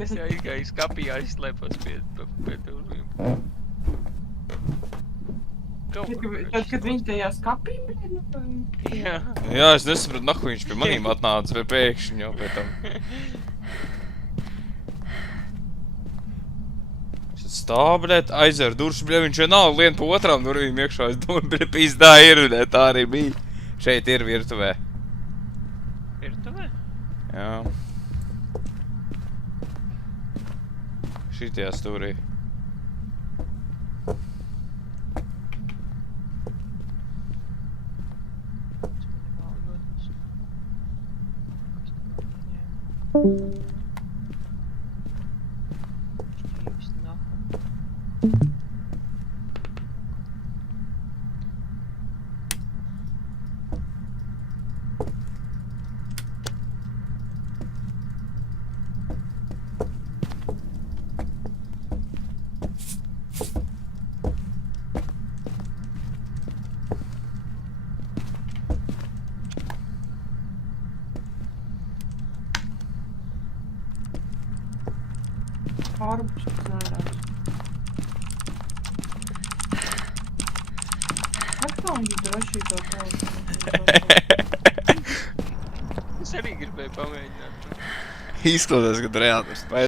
Es jau izgāju skapī aizslēpos pie durvīm. Tad, kad viņi tajā skapī bija? Jā. Jā, es nesapratu, nahu viņš pie manīm atnāca, bet pēkšņi jau pēc tam. Stāv, bļēt, aizver duršu, bļēt, viņš vienalga lien pa otrām durvīm iekšā, es domāju, bļēt, pizdā ir, bļēt, tā arī bija. Šeit ir virtuvē. Virtuvē? Jā. Šitajā stūrī. Pārbušas neredz. Kā viņš droši to telefonu? Es arī gribēju pamēģināt. Izklausās, ka reāli tas spēj.